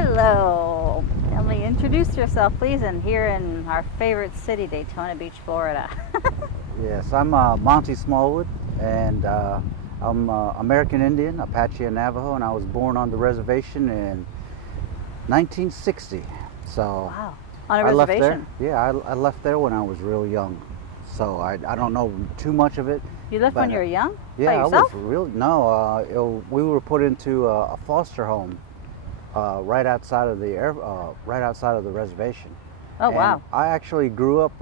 Hello. Tell me, introduce yourself, please, and here in our favorite city, Daytona Beach, Florida. Yes, I'm Monte Smallwood, and I'm American Indian, Apache and Navajo, and I was born on the reservation in 1960. So Wow. On a I left reservation? there. Yeah, I left there when I was real young. So I don't know too much of it. You left when you were young? By Yeah, yourself? I was real. No, we were put into a foster home right outside of the reservation. Oh, And wow. I actually grew up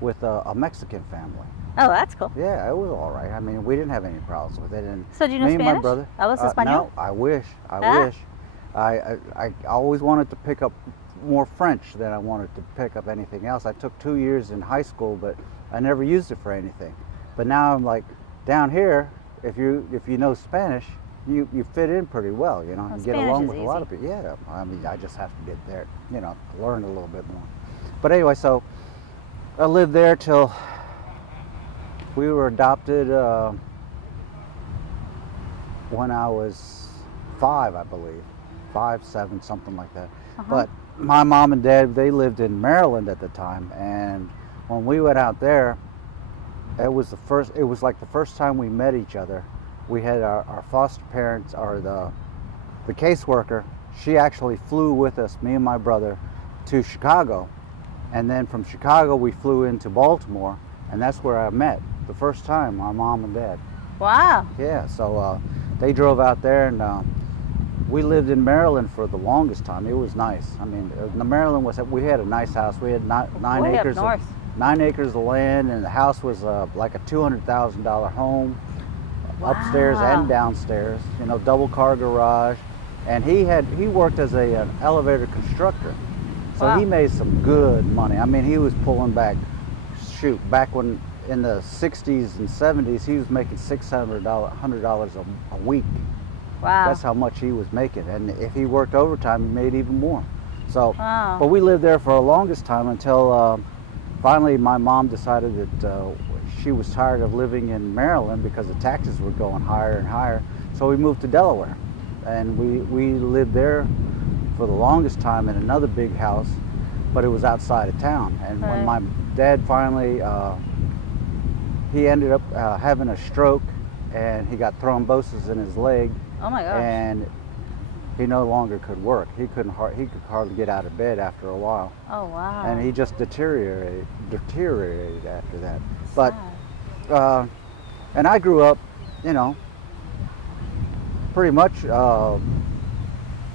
with a Mexican family. Oh, that's cool. Yeah, it was all right. I mean, we didn't have any problems with it. And So do you know me and Spanish? my brother. ¿Hablas español? No, I wish. Ah. I always wanted to pick up more French than I wanted to pick up anything else. I took 2 years in high school, but I never used it for anything. But now I'm like, down here, if you know Spanish, you fit in pretty well. You know, Well, you get Spanish along is with a lot of easy. people. Yeah, I mean, I just have to get there. You know, learn a little bit more. But anyway, so I lived there till we were adopted when I was 5, I believe. 5, 7, something like that. But my mom and dad, they lived in Maryland at the time, and when we went out there, it was like the first time we met each other. We had our foster parents, or the caseworker, she actually flew with us, me and my brother, to Chicago. And then from Chicago, we flew into Baltimore, and that's where I met the first time my mom and dad. Wow. Yeah, so they drove out there, and we lived in Maryland for the longest time. It was nice. I mean, Maryland we had a nice house. We had 9 Way up acres. north. 9 acres of land, and the house was like a $200,000 home, upstairs and downstairs. You know, double car garage, and he worked as an elevator constructor, so Wow. he made some good money. I mean, he was pulling back. Shoot, back when in the 60s and 70s, he was making $600 a week. Wow. That's how much he was making, and if he worked overtime, he made even more. So, Wow. but we lived there for the longest time until finally my mom decided that she was tired of living in Maryland because the taxes were going higher and higher. So we moved to Delaware, and we lived there for the longest time in another big house, but it was outside of town. And when my dad finally, he ended up having a stroke, and he got thrombosis in his leg. Oh my gosh. And he no longer could work. He could hardly get out of bed after a while, Oh wow. and he just deteriorated after that. Sad. But and I grew up, you know, pretty much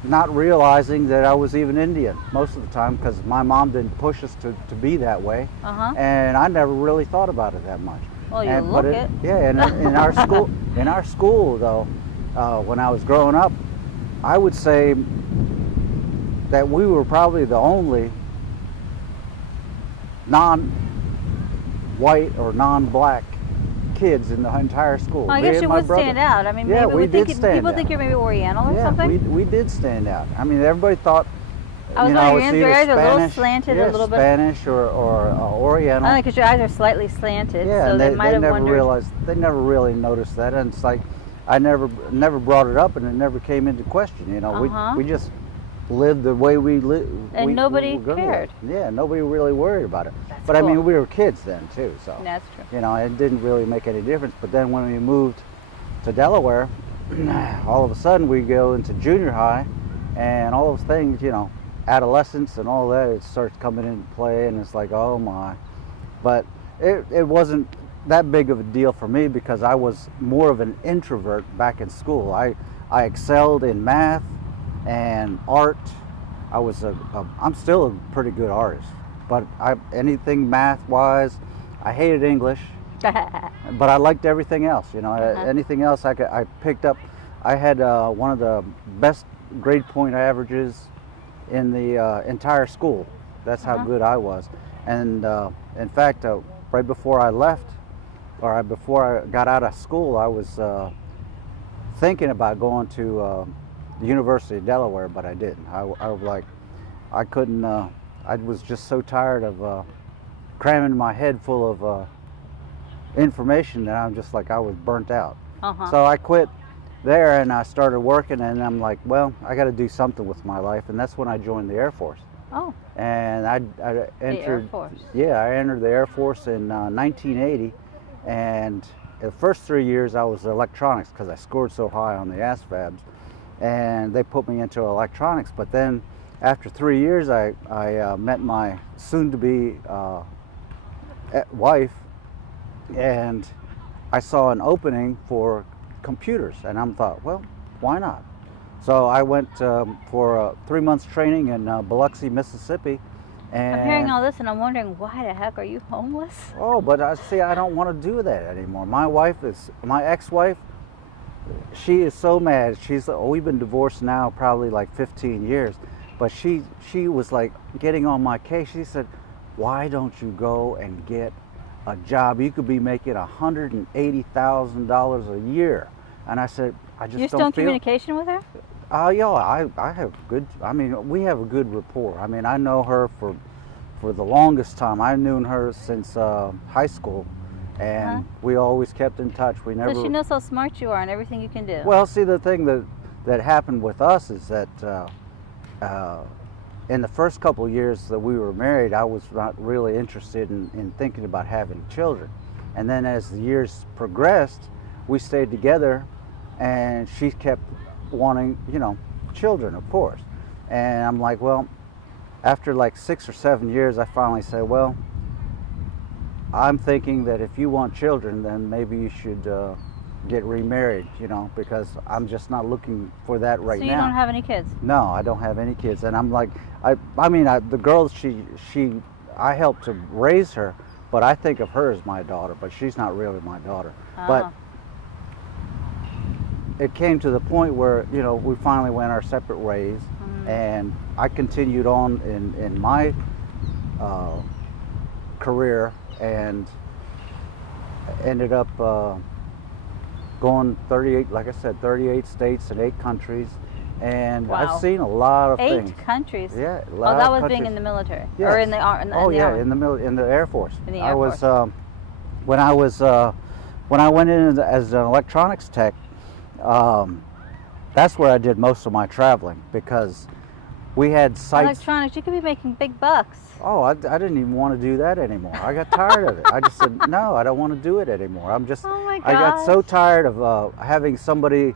not realizing that I was even Indian most of the time, because my mom didn't push us to be that way, and I never really thought about it that much. Well, you And- look but it. Yeah, and in our school though, when I was growing up, I would say that we were probably the only non-white or non-black kids in the entire school. Well, I Me guess and you my would brother. stand out. I mean, Yeah, maybe we did think stand people out. think you're maybe Oriental or Yeah, something. we did stand out. I mean, everybody thought, I was you know, wondering, I was your either eyes are a little Spanish, slanted yeah, a little bit. Spanish or Oriental. Only because your eyes are slightly slanted, Yeah, so and they might have never wondered. realized, they never really noticed that, and it's like I never brought it up, and it never came into question. You know, we just lived the way we lived, And nobody cared. Yeah, nobody really worried about it. That's But I cool. mean, we were kids then too, so That's true. you know, it didn't really make any difference. But then when we moved to Delaware, all of a sudden we go into junior high, and all those things, you know, adolescence and all that, it starts coming into play, and it's like, oh my. But it wasn't that big of a deal for me, because I was more of an introvert back in school. I excelled in math and art. I'm still a pretty good artist, but anything math-wise, I hated English, but I liked everything else. You know, anything else I picked up. I had one of the best grade point averages in the entire school. That's how good I was. And in fact, right before I left, or before I got out of school, I was thinking about going to the University of Delaware, but I didn't. I was like, I couldn't. I was just so tired of cramming my head full of information that I'm just like, I was burnt out. So I quit, there, and I started working, and I'm like, well, I got to do something with my life, and that's when I joined the Air Force. Oh, And I the Air entered. Force. Yeah, I entered the Air Force in 1980, and the first 3 years I was electronics because I scored so high on the ASVABs, and they put me into electronics. But then after 3 years, I met my soon-to-be wife, and I saw an opening for computers, and I thought, well, why not? So I went for 3 months training in Biloxi, Mississippi. And I'm hearing all this and I'm wondering, why the heck are you homeless? oh, but I see, I don't want to do that anymore. My ex-wife, she is so mad. We've been divorced now probably like 15 years, but she was like getting on my case. She said, why don't you go and get a job? You could be making $180,000 a year. And I said, I just You're don't still in feel. communication with her? Yeah, I have good. I mean, we have a good rapport. I mean, I know her for the longest time. I've known her since high school, and we always kept in touch. We never. So she knows how smart you are and everything you can do. Well, see, the thing that happened with us is that in the first couple of years that we were married, I was not really interested in thinking about having children, and then as the years progressed, we stayed together, and she kept wanting, children, of course. And I'm like, well, after like 6 or 7 years, I finally said, well, I'm thinking that if you want children, then maybe you should get remarried, because I'm just not looking for that right now. So you don't have any kids? No, I don't have any kids. And I'm like, the girls, I helped to raise her, but I think of her as my daughter, but she's not really my daughter. But it came to the point where, we finally went our separate ways, and I continued on in my career and ended up going 38 states and 8 countries, and Wow. I've seen a lot of things. 8 countries? Yeah, a Oh, lot that of was countries. being in the military? Yes. Or in the army? In the Air Force. In the Air Force. When I went in as an electronics tech, that's where I did most of my traveling, because we had sites. Electronics, you could be making big bucks. Oh, I didn't even want to do that anymore. I got tired of it. I just said, no, I don't want to do it anymore. Oh my I got so gosh. tired of having somebody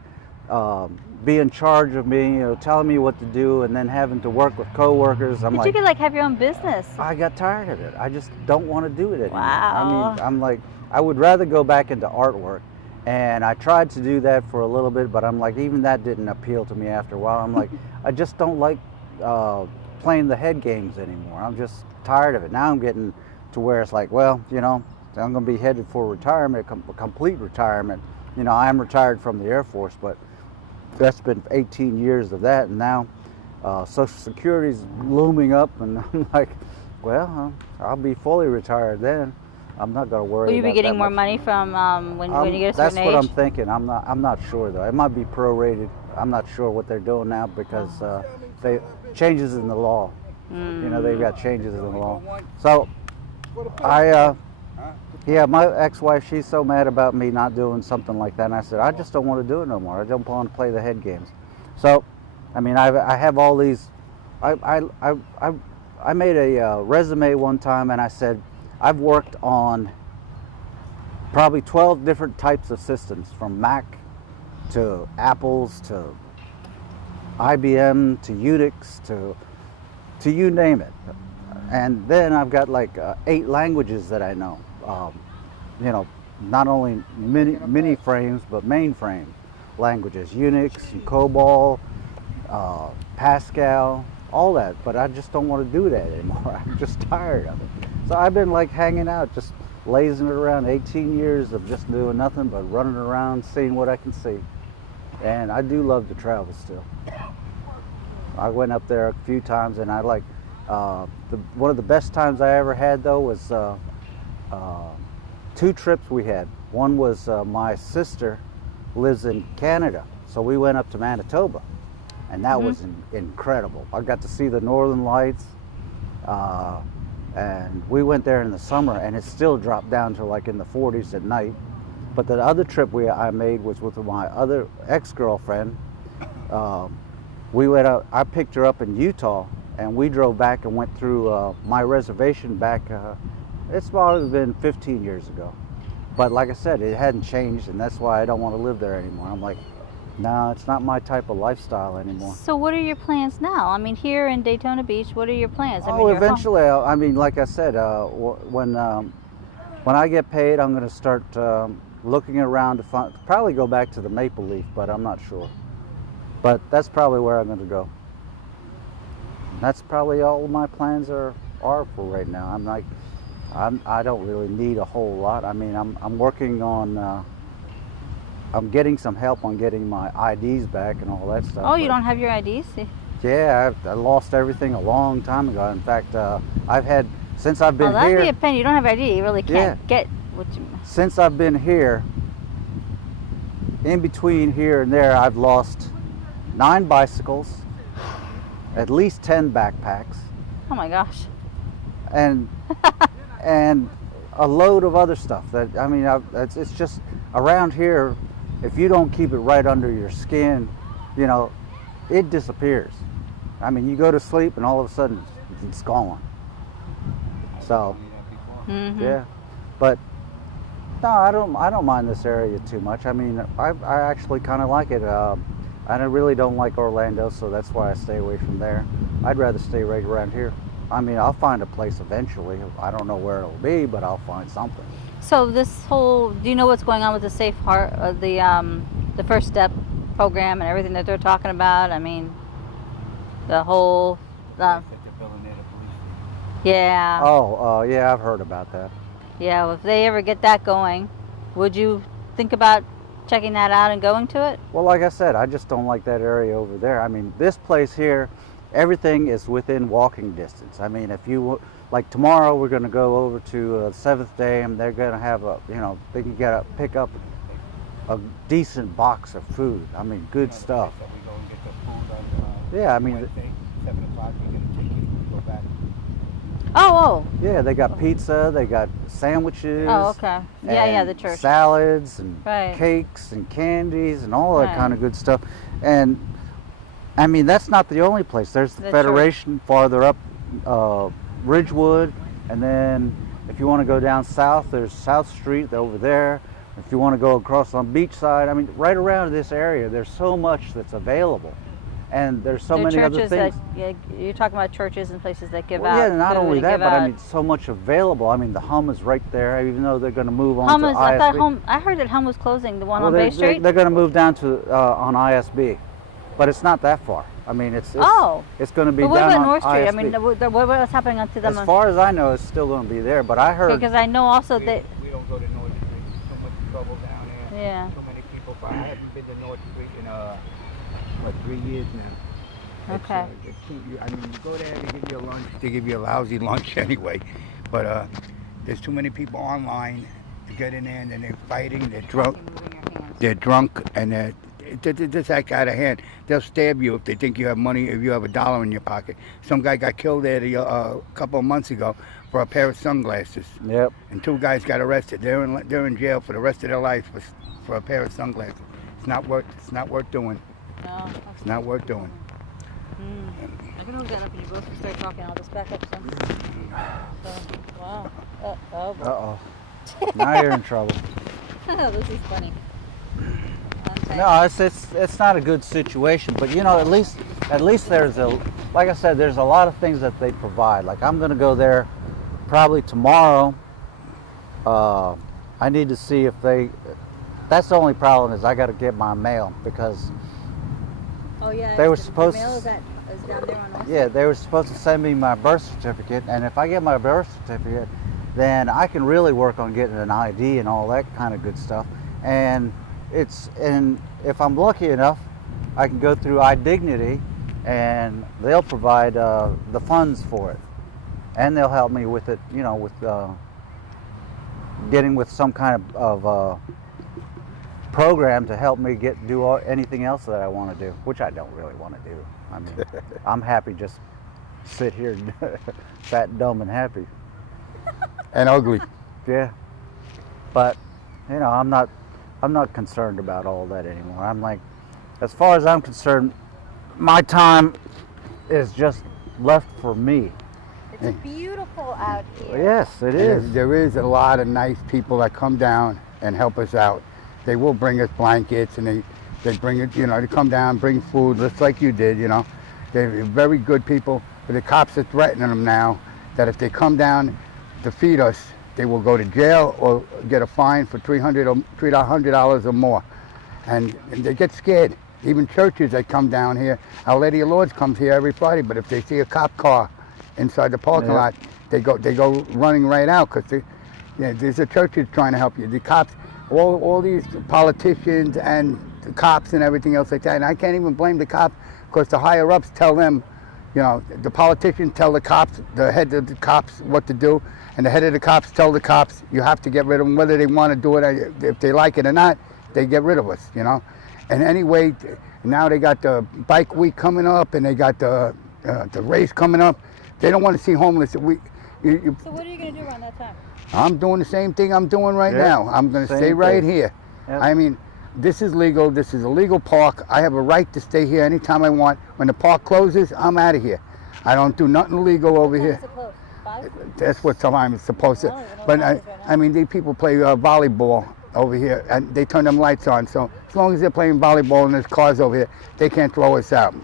be in charge of me, telling me what to do, and then having to work with coworkers. But you could have your own business. I got tired of it. I just don't want to do it anymore. Wow. I'm like, I would rather go back into artwork. And I tried to do that for a little bit, but I'm like, even that didn't appeal to me after a while. I'm like, I just don't like playing the head games anymore. I'm just tired of it. Now I'm getting to where it's like, well, I'm going to be headed for retirement, complete retirement. I'm retired from the Air Force, but that's been 18 years of that, and now Social Security's looming up, and I'm like, well, I'll be fully retired then. I'm not going to worry. Will you be about getting that more much. money from when you get a That's certain what age? I'm thinking. I'm not sure though. It might be prorated. I'm not sure what they're doing now because they changes in the law. They've got changes in the law. So my ex-wife, she's so mad about me not doing something like that, and I said, I just don't want to do it no more. I don't want to play the head games. So, I have all these. I made a resume one time, and I said, I've worked on probably 12 different types of systems, from Mac to Apples to IBM to Unix to you name it. And then I've got like 8 languages that I know. Not only mini frames, but mainframe languages, Unix and COBOL, Pascal, all that. But I just don't want to do that anymore. I'm just tired of it. So I've been like hanging out, just lazing it around. 18 years of just doing nothing but running around, seeing what I can see. And I do love to travel still. I went up there a few times, and I like one of the best times I ever had though was 2 trips we had. One was my sister lives in Canada, so we went up to Manitoba, and that was incredible. I got to see the Northern Lights. And we went there in the summer, and it still dropped down to like in the 40s at night. But the other trip I made was with my other ex-girlfriend. We went out. I picked her up in Utah, and we drove back and went through my reservation back. It's probably been 15 years ago. But like I said, it hadn't changed, and that's why I don't want to live there anymore. I'm like, no, it's not my type of lifestyle anymore. So what are your plans now? I mean, here in Daytona Beach, what are your plans? I mean, you're Eventually, I mean, like I said, when I get paid, I'm going to start looking around to probably go back to the Maple Leaf, but I'm not sure. But that's probably where I'm going to go. That's probably all my plans are for right now. I'm like, I don't really need a whole lot. I mean, I'm working on. I'm getting some help on getting my IDs back and all that stuff. Oh, you don't have your IDs? Yeah, I lost everything a long time ago. In fact, I've had, since I've been that'd here. Be a pain. You don't have ID. You really can't get what you. Since I've been here, in between here and there, I've lost 9 bicycles, at least 10 backpacks. Oh my gosh. And and a load of other stuff that, I mean, it's just around here. If you don't keep it right under your skin, you know, it disappears. I mean, you go to sleep and all of a sudden it's gone. So, yeah. But no, I don't mind this area too much. I mean, I actually kind of like it. I really don't like Orlando, so that's why I stay away from there. I'd rather stay right around here. I mean, I'll find a place eventually. I don't know where it'll be, but I'll find something. So this whole, do you know what's going on with the Safe Heart, the First Step program and everything that they're talking about? I mean, the whole, yeah. Oh, yeah, I've heard about that. Yeah, well, if they ever get that going, would you think about checking that out and going to it? Well, like I said, I just don't like that area over there. I mean, this place here, everything is within walking distance. I mean, if you, like tomorrow, we're going to go over to Seventh Day, and they're going to have they can pick up a decent box of food. I mean, good stuff. Yeah, I mean. 7 o'clock, we're going to take you and go back. Oh. Yeah, they got pizza, they got sandwiches. Oh, okay. Yeah, the church. Salads and cakes and candies and all that kind of good stuff. And I mean, that's not the only place. There's the Federation farther up Ridgewood, and then if you want to go down south, there's South Street over there. If you want to go across on Beachside, I mean, right around this area, there's so much that's available. And there's so many other things. You're talking about churches and places that give out. Yeah, not only that, but I mean, so much available. I mean, the Hum is right there, even though they're going to move on to ISB. I heard that Hum was closing, the one on Bay Street. They're going to move down to on ISB, but it's not that far. I mean, it's going to be down on ISB. What about North Street? I mean, what's happening to them? As far as I know, it's still going to be there, but I heard. Because I know also that. We don't go to North Street. There's so much trouble down there. Yeah. So many people. I haven't been to North Street in 3 years now. Okay. I mean, you go there, they give you a lunch. They give you a lousy lunch anyway. But there's too many people online to get in there, and then they're fighting. They're drunk. They're drunk, and they're just act out of hand. They'll stab you if they think you have money, if you have $1 in your pocket. Some guy got killed there a couple of months ago for a pair of sunglasses. Yep. And 2 guys got arrested. They're in jail for the rest of their life for a pair of sunglasses. It's not worth doing. No. It's not worth doing. I can hold that up and you both can start talking. I'll just back up some. So, wow. Uh-oh. Now you're in trouble. This is funny. No, it's not a good situation, but you know, at least there's like I said, there's a lot of things that they provide. Like I'm going to go there probably tomorrow. I need to see if that's the only problem is I got to get my mail because they were supposed to. Is down there on Yeah, they were supposed to send me my birth certificate, and if I get my birth certificate, then I can really work on getting an ID and all that kind of good stuff. And if I'm lucky enough, I can go through iDignity, and they'll provide the funds for it, and they'll help me with it. You know, with getting with some kind of program to help me do anything else that I want to do, which I don't really want to do. I mean, I'm happy just sit here fat, dumb, and happy. And ugly. Yeah. But, you know, I'm not I'm not concerned about all that anymore. I'm like, as far as I'm concerned, my time is just left for me. It's beautiful out here. Yes, it is. There is a lot of nice people that come down and help us out. They will bring us blankets, and they bring it, you know, they come down, bring food, just like you did, you know. They're very good people, but the cops are threatening them now that if they come down to feed us, they will go to jail or get a fine for $300 or more. And they get scared. Even churches that come down here, Our Lady of Lourdes comes here every Friday, but if they see a cop car inside the parking lot, they go running right out, because there's a church that's trying to help you. The cops, all these politicians and the cops and everything else like that, and I can't even blame the cops, because the higher ups tell them, you know, the politicians tell the cops, the head of the cops what to do, and the head of the cops tell the cops you have to get rid of them, whether they want to do it, if they like it or not, they get rid of us, you know. And anyway, now they got the bike week coming up, and they got the race coming up. They don't want to see homeless. So what are you going to do around that time? I'm doing the same thing I'm doing right now. I'm going to stay right here. Yep. I mean, this is legal. This is a legal park. I have a right to stay here anytime I want. When the park closes, I'm out of here. I don't do nothing illegal over here. Supposed? 5? That's what sometimes it's supposed to. I don't even know But what time it is right now. I mean, these people play volleyball over here, and they turn them lights on. So as long as they're playing volleyball and there's cars over here, they can't throw us out.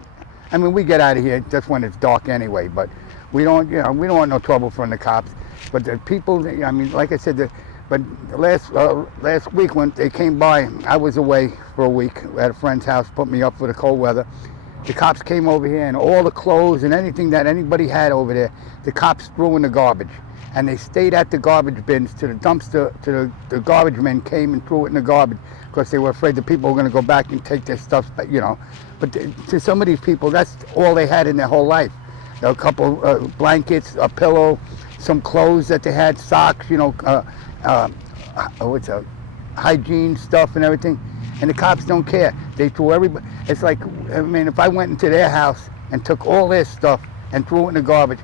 I mean, we get out of here just when it's dark anyway. But we don't, you know, we don't want no trouble from the cops. But the people, I mean, like I said, but last week when they came by, I was away for a week at a friend's house, put me up for the cold weather. The cops came over here, and all the clothes and anything that anybody had over there, the cops threw in the garbage. And they stayed at the garbage bins to the dumpster, to the garbage men came and threw it in the garbage, because they were afraid the people were going to go back and take their stuff, you know. But to some of these people, that's all they had in their whole life. A couple blankets, a pillow, some clothes that they had, socks, you know, hygiene stuff and everything. And the cops don't care. They threw everybody. It's like, I mean, if I went into their house and took all their stuff and threw it in the garbage,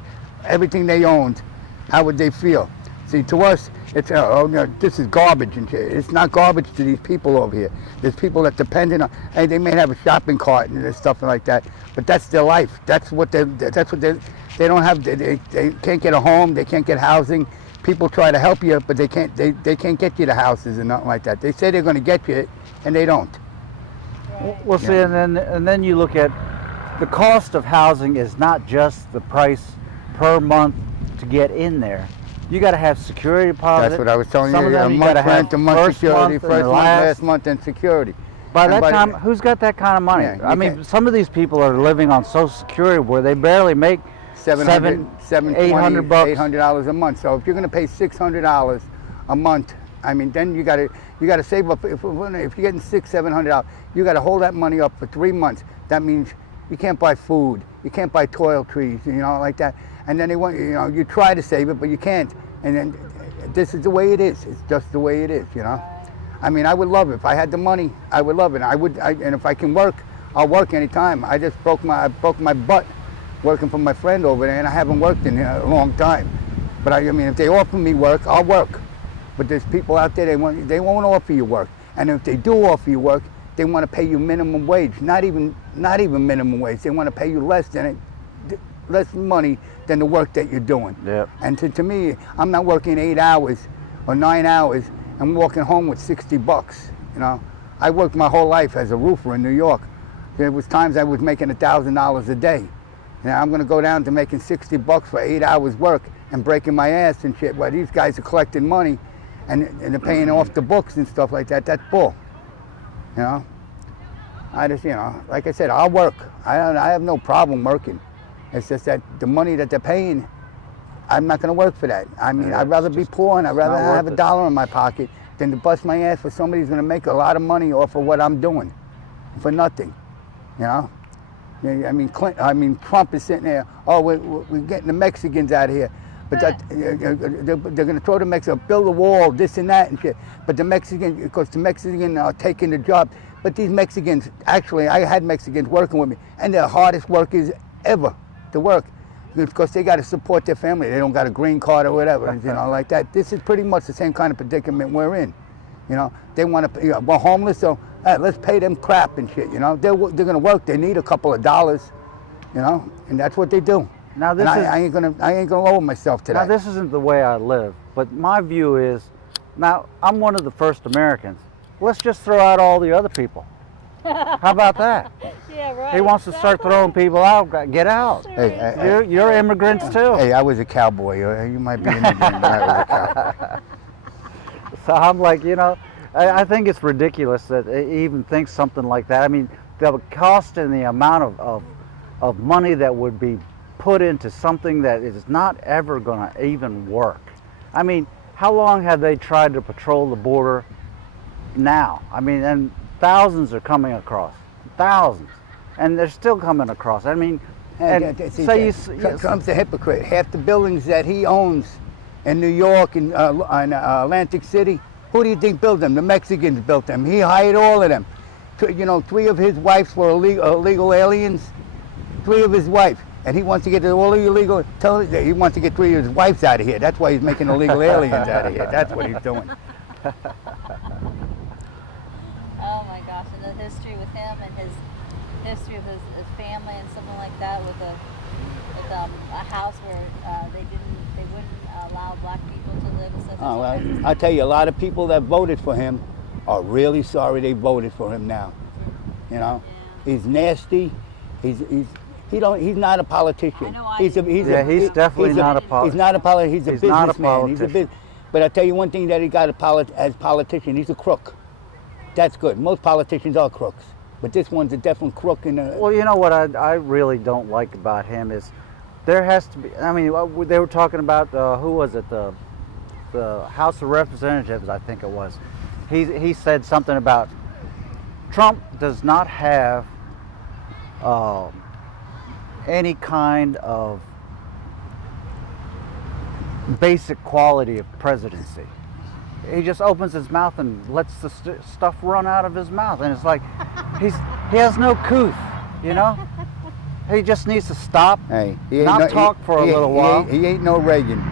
everything they owned, how would they feel? See, to us, it's, oh, no, this is garbage and shit. It's not garbage to these people over here. There's people that depend on, hey, they may have a shopping cart and stuff like that, but that's their life. That's what they don't have, they can't get a home, they can't get housing. People try to help you, but they can't get you the houses and nothing like that. They say they're going to get you, and they don't. Right. Well, see, and then you look at the cost of housing is not just the price per month to get in there. You got to have security deposit. That's what I was telling Some you. of them A you month got to rent, a have month first security, month first and month, last month, and security. By that And time, who's got that kind of money? Yeah, I mean, some of these people are living on Social Security where they barely make $800 $800 a month. So if you're going to pay $600 a month, I mean, then you got to save up. If you're getting $600-700, you got to hold that money up for 3 months. That means you can't buy food, you can't buy toiletries, you know, like that. And then they want, you know, you try to save it, but you can't. And then this is the way it is. It's just the way it is, you know. I mean, I would love it. If I had the money, I would love it. And if I can work, I'll work anytime. I just broke my butt working for my friend over there, and I haven't worked in a long time. But I mean, if they offer me work, I'll work. But there's people out there, they won't offer you work. And if they do offer you work, they want to pay you minimum wage. Not even minimum wage. They want to pay you less money than the work that you're doing. Yep. And to me, I'm not working 8 hours or 9 hours and walking home with $60. You know, I worked my whole life as a roofer in New York. There was times I was making $1,000 a day. Now I'm going to go down to making $60 for 8 hours work and breaking my ass and shit. While these guys are collecting money and they're paying off the books and stuff like that. That's bull. You know, I just, you know, like I said, I'll work. I have no problem working. It's just that the money that they're paying, I'm not going to work for that. I mean, I'd rather be poor and I'd rather have $1 in my pocket than to bust my ass for somebody who's going to make a lot of money off of what I'm doing for nothing. You know, I mean, Trump is sitting there. Oh, we're getting the Mexicans out of here, but they're going to throw the Mexicans, build a wall, this and that and shit. But the Mexicans, because the Mexicans are taking the job. But these Mexicans, actually, I had Mexicans working with me, and they're the hardest workers ever to work, because they got to support their family. They don't got a green card or whatever, you know, like that. This is pretty much the same kind of predicament we're in. You know, they want to, we're homeless, so let's pay them crap and shit. You know, they're going to work. They need a couple of dollars. You know, and that's what they do. Now this and is, I ain't gonna lower myself to now that. this isn't the way I live, but my view is, now I'm one of the first Americans. Let's just throw out all the other people. How about that? Yeah, right. He wants to start throwing people out. Get out. Hey, You're immigrants too. Hey, I was a cowboy. You might be an immigrant, but I was a cowboy. So I'm like, you know, I think it's ridiculous that he even thinks something like that. I mean, the cost and the amount of money that would be put into something that is not ever going to even work. I mean, how long have they tried to patrol the border now? I mean, and thousands are coming across, thousands, and they're still coming across. I mean, and Trump's a hypocrite. Half the buildings that he owns in New York and Atlantic City, who do you think built them? The Mexicans built them. He hired all of them. You know, 3 of his wives were illegal aliens. 3 of his wives, and he wants to get all the illegal. He wants to get 3 of his wives out of here. That's why he's making illegal aliens out of here. That's what he's doing. Oh my gosh, and the history with him and his history of his family and something like that with a house where they wouldn't allow black people to live and stuff. Oh, well, I tell you, a lot of people that voted for him are really sorry they voted for him now. You know, Yeah. he's nasty. He's not a politician. I know, he's definitely not a politician. He's not a politician. He's a He's not a businessman. But I tell you one thing that he got as a politician, he's a crook. That's good. Most politicians are crooks, but this one's a definite crook. Well, you know what I really don't like about him is there has to be. I mean, they were talking about who was it? The House of Representatives, I think it was. He said something about Trump does not have any kind of basic quality of presidency. He just opens his mouth and lets the stuff run out of his mouth, and it's like he has no couth, you know. He just needs to stop, talk for a little while. He ain't no Reagan.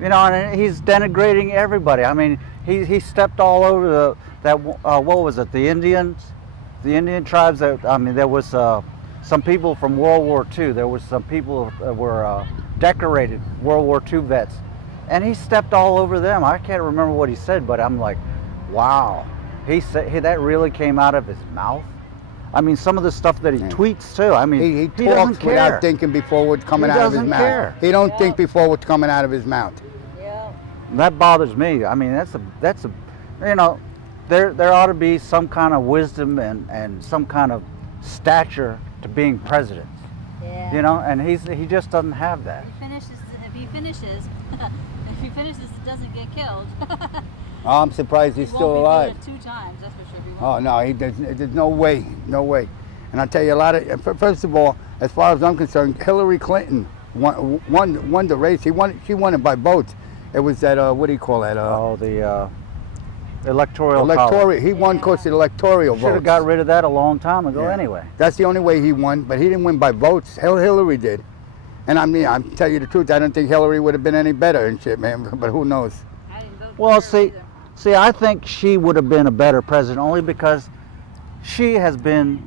You know, and he's denigrating everybody. I mean, he stepped all over what was it? The Indian tribes. I mean, there was some people from World War II. There was some people that were decorated World War II vets. And he stepped all over them. I can't remember what he said, but I'm like, wow. He said that really came out of his mouth. I mean, some of the stuff that he tweets too. I mean, he doesn't talks care. without thinking before what's coming out of his mouth. Care. He don't think before what's coming out of his mouth. Yeah. That bothers me. I mean, that's a, you know, there ought to be some kind of wisdom and some kind of stature to being president. Yeah. You know, and he just doesn't have that. If he finishes, it doesn't get killed. I'm surprised he's still alive. He won't be 2 times, that's for sure. Oh no, there's no way. And I'll tell you first of all, as far as I'm concerned, Hillary Clinton won the race. She won it by votes. It was that what do you call that? The electoral college. He won because of the electoral votes. Should have got rid of that a long time ago anyway. That's the only way he won, but he didn't win by votes. Hillary did. And I mean, I'm tell you the truth, I don't think Hillary would have been any better and shit, man. But who knows? I didn't vote for Well, her see, either. I think she would have been a better president only because she has been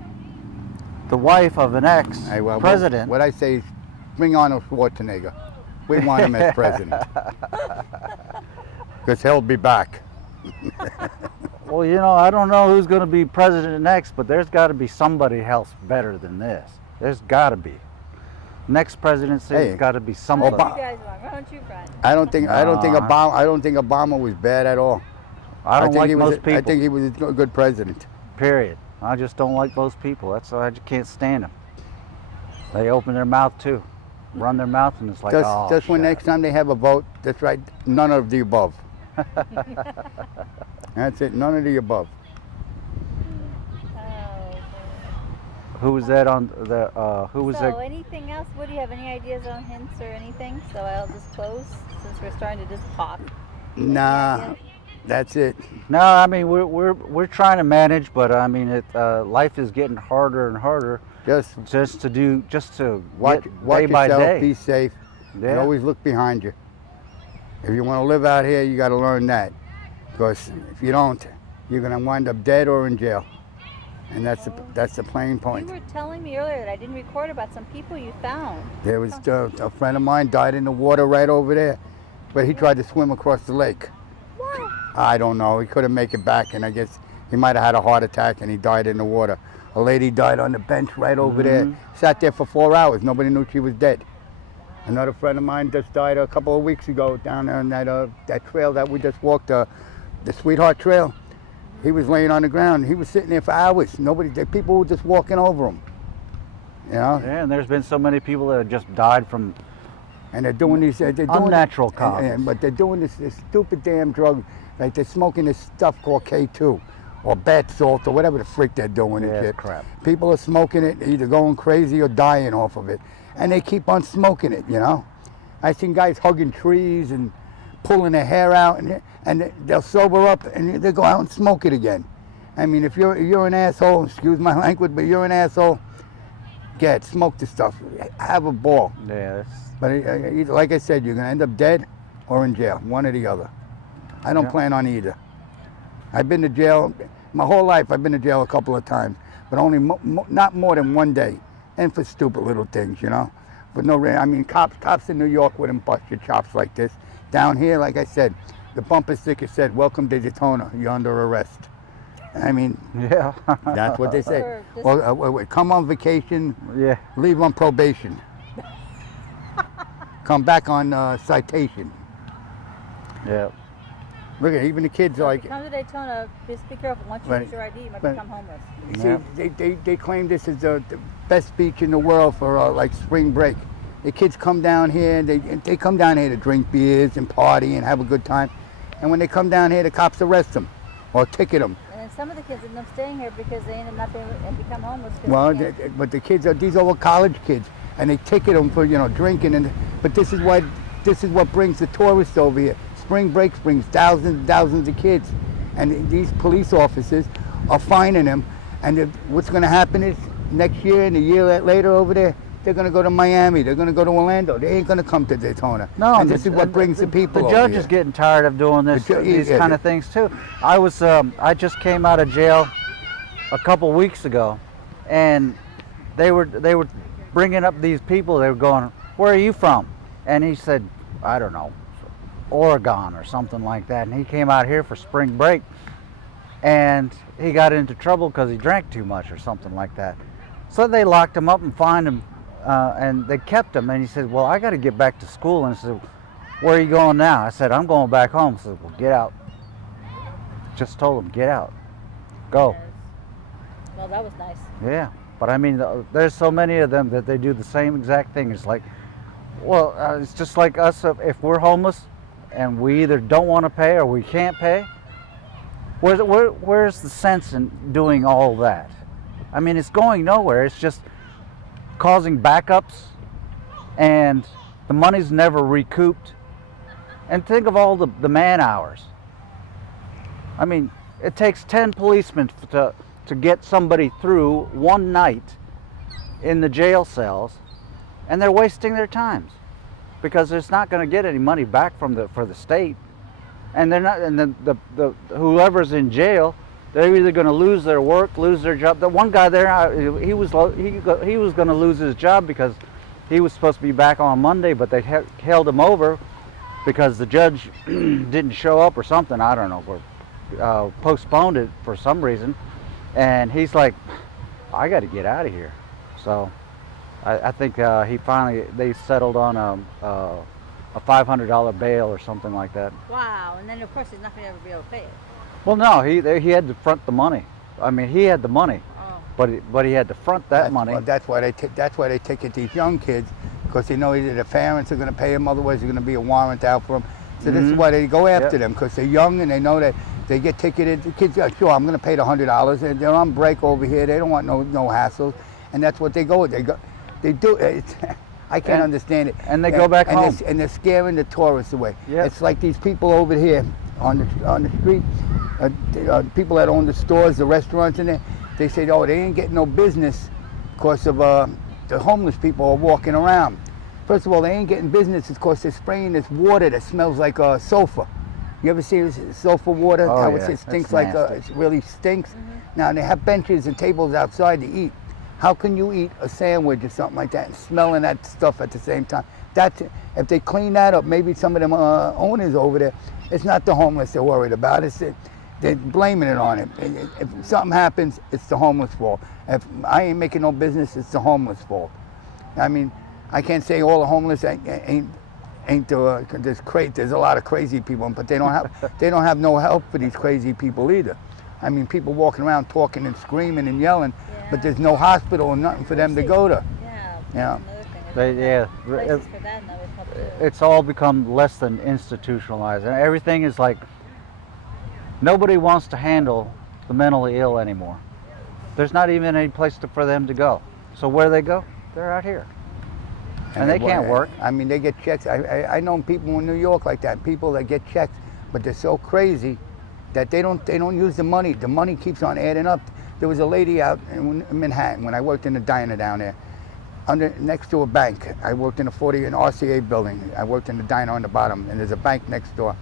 the wife of an ex-president. What I say is, bring Arnold Schwarzenegger. We want him as president. Because he'll be back. Well, you know, I don't know who's going to be president next, but there's got to be somebody else better than this. There's got to be. Next presidency has got to be somebody. You guys want, why don't you run? I don't think Obama was bad at all. I don't like most people. I think he was a good president. Period. I just don't like those people. That's why I just can't stand them. They open their mouth too, run their mouth, and it's like, just when next time they have a vote, that's right, none of the above. That's it, none of the above. Who was that on the? Who was that? So, anything else? What do you have? Any ideas on hints or anything? So I'll just close since we're starting to just talk. Nah, that's it. No, I mean we're trying to manage, but I mean life is getting harder and harder. Just to watch day by yourself, day. be safe, Yeah. and always look behind you. If you want to live out here, you got to learn that. Because if you don't, you're going to wind up dead or in jail. And that's the plain point. You were telling me earlier that I didn't record about some people you found. There was a friend of mine died in the water right over there, but he tried to swim across the lake. What? I don't know. He couldn't make it back, and I guess he might have had a heart attack, and he died in the water. A lady died on the bench right over there. Sat there for 4 hours. Nobody knew she was dead. Another friend of mine just died a couple of weeks ago down there on that trail that we just walked, the Sweetheart Trail. He was laying on the ground. He was sitting there for hours. People were just walking over him. You know? Yeah, and there's been so many people that have just died from and they're doing these unnatural causes. But they're doing this stupid damn drug. Like they're smoking this stuff called K2 or bath salt or whatever the freak they're doing. Yeah, and shit. crap. People are smoking it, either going crazy or dying off of it. And they keep on smoking it, you know? I've seen guys hugging trees and pulling their hair out, and they'll sober up and they go out and smoke it again. I mean, if you're an asshole, excuse my language, but you're an asshole, get smoke the stuff, have a ball. Yeah. But like I said, you're gonna end up dead or in jail, one or the other. I don't plan on either. I've been to jail my whole life. I've been to jail a couple of times, but only not more than one day, and for stupid little things, you know. But no, I mean, cops in New York wouldn't bust your chops like this. Down here, like I said, the bumper sticker said, "Welcome to Daytona, you're under arrest." I mean, yeah, that's what they say. Well, come on vacation, yeah, leave on probation. Come back on citation. Yeah. Look at even the kids So like. if you come to Daytona, just be careful. Once you lose your ID, you might become homeless. See, they claim this is the best beach in the world for like spring break. The kids come down here, they come down here to drink beers and party and have a good time. And when they come down here, the cops arrest them or ticket them. And then some of the kids end up staying here because they ended up and become homeless. Well, but the kids these are all college kids, and they ticket them for drinking. But this is what brings the tourists over here. Spring break brings thousands and thousands of kids, and these police officers are fining them. And what's going to happen is next year and a year later over there, they're going to go to Miami. They're going to go to Orlando. They ain't going to come to Daytona. No, and this is what brings the people The over judge here. is getting tired of doing these kind of things too. I just came out of jail a couple weeks ago, and they were bringing up these people. They were going, "Where are you from?" And he said, "I don't know, Oregon or something like that." And he came out here for spring break, and he got into trouble because he drank too much or something like that. So they locked him up and fined him, and they kept him. And he said, "Well, I got to get back to school." And I said, "Where are you going now?" I said, "I'm going back home." He said, "Well, get out." Just told him, "Get out, go." Well, that was nice. Yeah, but I mean, there's so many of them that they do the same exact thing. It's like, well, it's just like us. If we're homeless and we either don't want to pay or we can't pay, where's the sense in doing all that? I mean, it's going nowhere. It's just causing backups, and the money's never recouped. And think of all the man hours. I mean, it takes 10 policemen to get somebody through one night in the jail cells, and they're wasting their times because it's not going to get any money back for the state, and they're not. And then the whoever's in jail, they're either going to lose their work, lose their job. The one guy there, he was going to lose his job because he was supposed to be back on Monday, but they held him over because the judge didn't show up or something. I don't know, or postponed it for some reason. And he's like, "I got to get out of here." So I think they settled on a $500 bail or something like that. Wow, and then of course he's not going to ever be able to pay it. Well, no, he had to front the money. I mean, he had the money, Oh. but he had to front that money. Well, that's why they ticket these young kids, because they know either the parents are going to pay them, otherwise there's going to be a warrant out for them. So this is why they go after them, because they're young and they know that they get ticketed. The kids go, "Sure, I'm going to pay the $100." And they're on break over here. They don't want no hassles, and that's what they go with. They do. I can't understand it. And they go back home. And they're scaring the tourists away. Yep. It's like these people over here on the street, people that own the stores, the restaurants in there. They say, "Oh, they ain't getting no business because of the homeless people are walking around." First of all, they ain't getting business because they're spraying this water that smells like a sofa. You ever see sulfur water? Oh, How yeah. it stinks That's like nasty. it really stinks. Now they have benches and tables outside to eat. How can you eat a sandwich or something like that and smelling that stuff at the same time? That's, if they clean that up, maybe some of them owners over there, it's not the homeless they're worried about. They're blaming it on it. If something happens, it's the homeless fault. If I ain't making no business, it's the homeless fault. I mean, I can't say all the homeless ain't there's a lot of crazy people, but they don't have no help for these crazy people either. I mean, people walking around talking and screaming and yelling, but there's no hospital or nothing for them to go to. Yeah. Places for them that would help too. It's all become less than institutionalized, and everything is like nobody wants to handle the mentally ill anymore. There's not even any place for them to go. So where do they go? They're out here. And they can't work. I mean, they get checks. I know people in New York like that, people that get checks, but they're so crazy that they don't use the money. The money keeps on adding up. There was a lady out in Manhattan when I worked in the diner down there, next to a bank. I worked in an RCA building. I worked in the diner on the bottom, and there's a bank next door.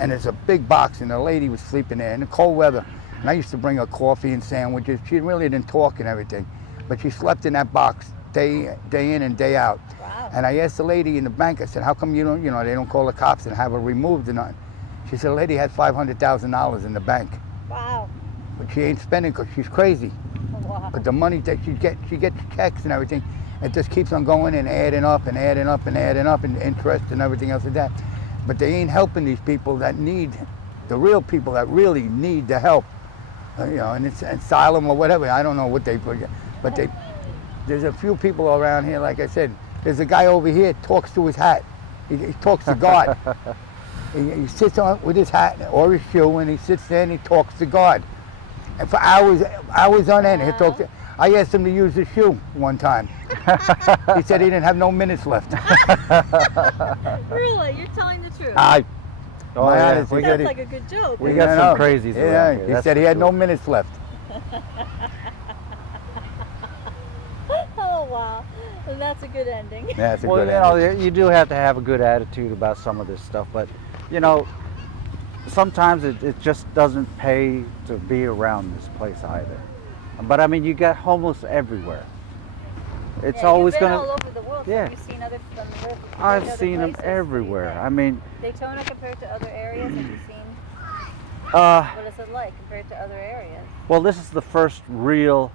And there's a big box, and the lady was sleeping there in the cold weather. And I used to bring her coffee and sandwiches. She really didn't talk and everything, but she slept in that box day in and day out. Wow. And I asked the lady in the bank, I said, how come they don't call the cops and have her removed or nothing? She said, the lady had $500,000 in the bank. Wow. But she ain't spending because she's crazy. Wow. But the money that she gets checks and everything, it just keeps on going and adding up and adding up and adding up, and interest and everything else like that. But they ain't helping these people that need, the real people that really need the help. And it's asylum or whatever. I don't know what they put, but there's a few people around here, like I said. There's a guy over here talks to his hat. He talks to God. He sits on with his hat or his shoe, and he sits there and he talks to God. And for hours on end, he talks. I asked him to use his shoe one time. He said he didn't have no minutes left. Really? You're telling the truth? Sounds like a good joke. We got some crazies around here. He said he had no minutes left. Oh wow, and that's a good ending. Yeah, that's a Well, good ending. you do have to have a good attitude about some of this stuff, but sometimes it just doesn't pay to be around this place either. But I mean, you got homeless everywhere. It's always you've been gonna. all over the world. Yeah. So you've seen other. I've seen them everywhere. I mean, Daytona compared to other areas. Have you seen? uh, What is it like compared to other areas? well, this is the first real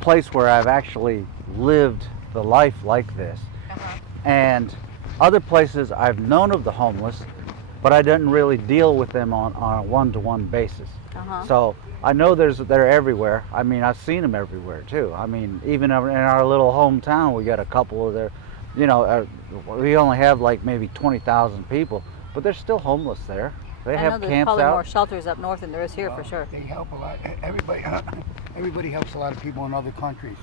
place where I've actually lived the life like this. And other places I've known of the homeless, but I didn't really deal with them on a one-to-one basis. So I know they're everywhere. I mean, I've seen them everywhere too. I mean, even in our little hometown, we got a couple of there. We only have like maybe 20,000 people, but there's still homeless there. They I have know there's camps probably out. more shelters up north than there is here for sure. They help a lot. Everybody helps a lot of people in other countries.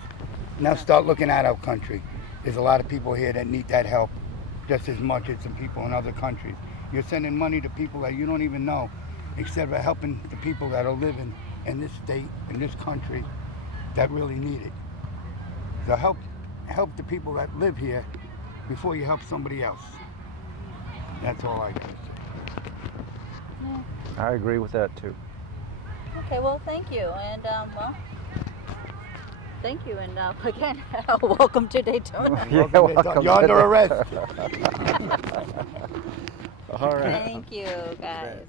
Now start looking at our country. There's a lot of people here that need that help just as much as some people in other countries. You're sending money to people that you don't even know, instead of helping the people that are living in this state, in this country, that really need it. So help the people that live here before you help somebody else. That's all I can say. I agree with that too. Okay, well, thank you, and thank you, and again, welcome to Daytona. Yeah, welcome. You're under arrest. All right. Thank you, guys.